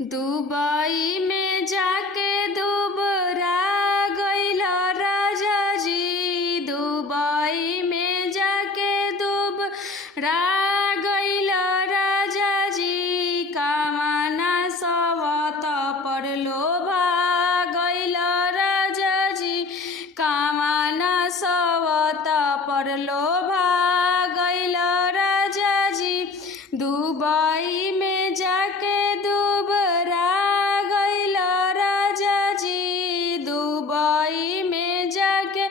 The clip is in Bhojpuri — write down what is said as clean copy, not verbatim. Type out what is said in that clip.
दुबई में जाके दुबरा गइल राजा जी। दुबई में जाके दुबरा गइल राजा जी। कामना सवत पर लोभा गइल राजा जी। कामना सवत पर लोभा गइल राजा जी। दुबई में जाके दुबरा गइल राजा जी। दुबई में जाके